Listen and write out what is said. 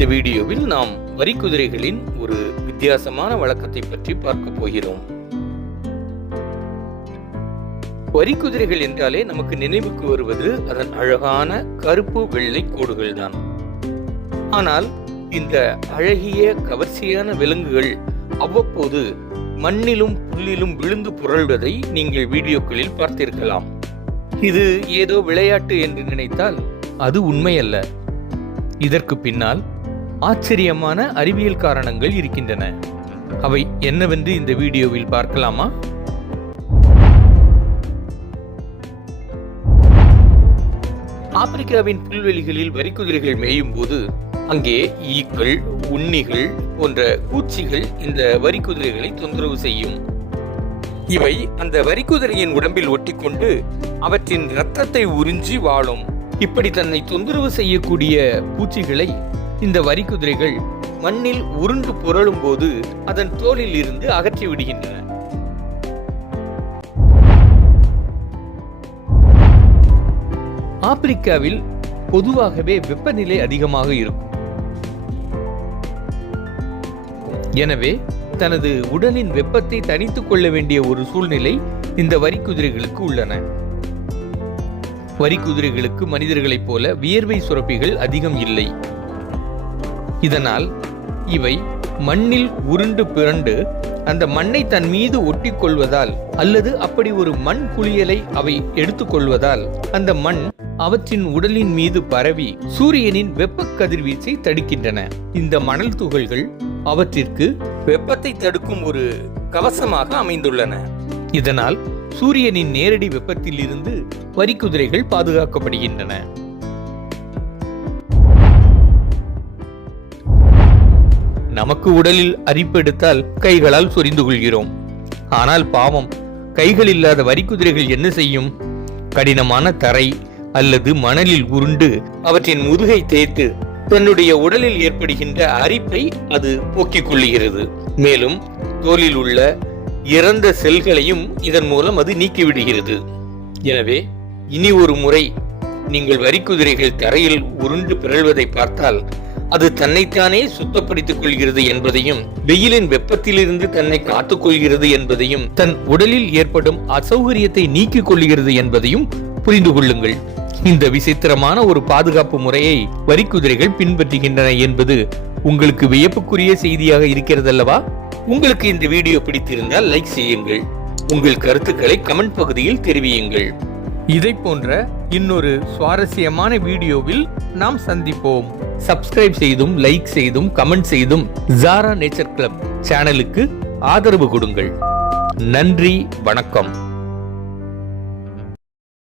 இந்த வீடியோவில் நாம் வரிக்குதிரைகளின் ஒரு வித்தியாசமான வழக்கத்தை பற்றி பார்க்க போகிறோம். வரிக்குதிரைகள் என்றாலே நமக்கு நினைவுக்கு வருவது அதன் அழகான கருப்பு வெள்ளை கோடுகள் தான். ஆனால் இந்த அழகிய கவர்ச்சியான விலங்குகள் அவ்வப்போது மண்ணிலும் புல்லிலும் விழுந்து புரள்வதை நீங்கள் வீடியோக்களில் பார்த்திருக்கலாம். இது ஏதோ விளையாட்டு என்று நினைத்தால் அது உண்மையல்ல. இதற்கு பின்னால் ஆச்சரியமான அறிவியல் காரணங்கள் இருக்கின்றன. அவை என்னவென்று இந்த வீடியோவில் பார்க்கலாமா? ஆப்பிரிக்காவின் புல்வெளிகளில் வரிக்குதிரைகள் மேயும் போது அங்கே ஈக்கள், உண்ணிகள் போன்ற பூச்சிகள் இந்த வரிக்குதிரைகளை தொந்தரவு செய்யும். இவை அந்த வரிக்குதிரையின் உடம்பில் ஒட்டிக்கொண்டு அவற்றின் இரத்தத்தை உறிஞ்சி வாழும். இப்படி தன்னை தொந்தரவு செய்யக்கூடிய பூச்சிகளை இந்த வரிக்குதிரைகள் மண்ணில் உருண்டு புரளும் போது அதன் தோலில் இருந்து அகற்றி விடுகின்றன. ஆப்பிரிக்காவில் பொதுவாகவே வெப்பநிலை அதிகமாக இருக்கும். எனவே தனது உடலின் வெப்பத்தை தணித்துக் கொள்ள வேண்டிய ஒரு சூழ்நிலை இந்த வரிக்குதிரைகளுக்கு உள்ளன. வரிக்குதிரைகளுக்கு மனிதர்களைப் போல வியர்வை சுரப்பிகள் அதிகம் இல்லை. இதனால் இவை மண்ணில் உருண்டு பிறண்டு அந்த மண்ணை தன் மீது ஒட்டிக்கொள்வதால் அல்லது அப்படி ஒரு மண் குளியலை அவை எடுத்துக்கொள்வதால் அந்த மண் அவற்றின் உடலின் மீது பரவி சூரியனின் வெப்ப கதிர்வீச்சை தடுக்கின்றன. இந்த மணல் துகள்கள் அவற்றிற்கு வெப்பத்தை தடுக்கும் ஒரு கவசமாக அமைந்துள்ளன. இதனால் சூரியனின் நேரடி வெப்பத்தில் இருந்து வரிக்குதிரைகள் பாதுகாக்கப்படுகின்றன. நமக்கு உடலில் அரிப்பு எடுத்தால் கைகளால் சொரிந்து கொள்கிறோம். ஆனால் பாவம், கைகள் இல்லாத வரிக்குதிரைகள் என்ன செய்யும்? கடினமான தரை அல்லது மணலில் உருண்டு அவற்றின் முதுகை தேய்த்து தன்னுடைய உடலில் ஏற்படுகின்ற அரிப்பை அது போக்கிக் கொள்ளுகிறது. மேலும் தோலில் உள்ள இறந்த செல்களையும் இதன் மூலம் அது நீக்கிவிடுகிறது. எனவே இனி ஒரு முறை நீங்கள் வரிக்குதிரைகள் தரையில் உருண்டு பிறழ்வதை பார்த்தால் அது தன்னைத்தானே சுத்தப்படுத்திக் கொள்கிறது என்பதையும், வெயிலின் வெப்பத்திலிருந்து தன்னை காத்துக் கொள்கிறது என்பதையும், தன் உடலில் ஏற்படும் அசௌகரியத்தை நீக்கிக் கொள்கிறது என்பதையும் புரிந்து கொள்ளுங்கள். இந்த விசித்திரமான ஒரு பாதுகாப்பு முறையை வரிக்குதிரைகள் பின்பற்றுகின்றன என்பது உங்களுக்கு வியப்புக்குரிய செய்தியாக இருக்கிறதல்லவா? உங்களுக்கு இந்த வீடியோ பிடித்திருந்தால் லைக் செய்யுங்கள். உங்கள் கருத்துக்களை கமெண்ட் பகுதியில் தெரிவியுங்கள். இதை போன்ற இன்னொரு சுவாரஸ்யமான வீடியோவில் நாம் சந்திப்போம். சப்ஸ்கிரைப் செய்தும் லைக் செய்தும் கமெண்ட் செய்தும் ஜாரா நேச்சர் கிளப் சேனலுக்கு ஆதரவு கொடுங்கள். நன்றி, வணக்கம்.